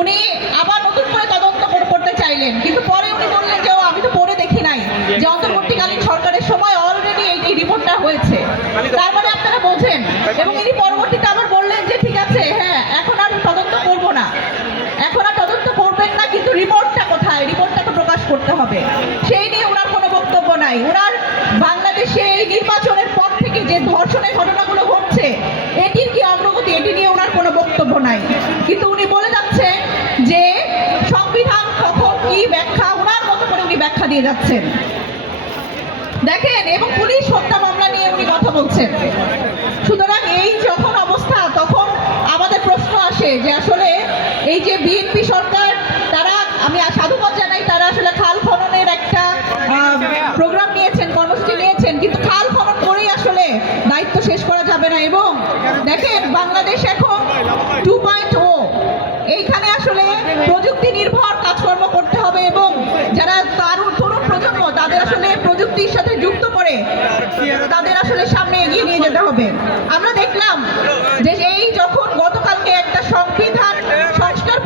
উনি আবার নতুন করে তদন্ত করতে চাইলেন, কিন্তু পরে উনি বললেন যে আমি তো পড়ে দেখি নাই যে অন্তর্বর্তীকালীন সরকারের সময় অলরেডি এই রিপোর্টটা হয়েছে। তার মানে আপনারা বোঝেন। এবং ইনি পরবর্তীতে আবার বললেন যে ঠিক আছে, হ্যাঁ এখন আর তদন্ত করব না, এখন আর তদন্ত করবেন না, কিন্তু রিপোর্টটা কোথায়, রিপোর্টটা তো প্রকাশ করতে হবে। সেই নিয়ে ওনার কোনো বক্তব্য নাই। ওনার বাংলাদেশে এই নির্বাচনের পর থেকে যে ধর্ষণের ঘটনাগুলো ঘটছে এটির কি অগ্রগতি, এটি নিয়ে ওনার কোনো বক্তব্য নাই। কিন্তু উনি বলে যাচ্ছেন যে সংবিধান কখন কি ব্যাখ্যা, ওনার মতো করে উনি ব্যাখ্যা দিয়ে যাচ্ছেন দেখেন। এবং পুলিশ হত্যা মামলা নিয়ে উনি কথা বলছেন। সুতরাং এই যখন অবস্থা, তখন আমাদের প্রশ্ন আসে যে আসলে এই যে বিএনপি সরকার, তারা, আমি সাধুবাদ জানাই, তারা আসলে খাল খননের একটা প্রোগ্রাম নিয়েছেন, কর্মসূচি নিয়েছেন, কিন্তু খাল খনন করেই আসলে দায়িত্ব শেষ করা যাবে না। এবং দেখেন বাংলাদেশ এখন 2.0, এইখানে আসলে প্রযুক্তি নির্ভর কাজকর্ম করতে হবে এবং যারা তরুণ প্রজন্ম তাদের আসলে প্রযুক্তির সাথে যুক্ত করে তাদের আসলে সামনে এগিয়ে নিয়ে যেতে হবে। আমরা দেখলাম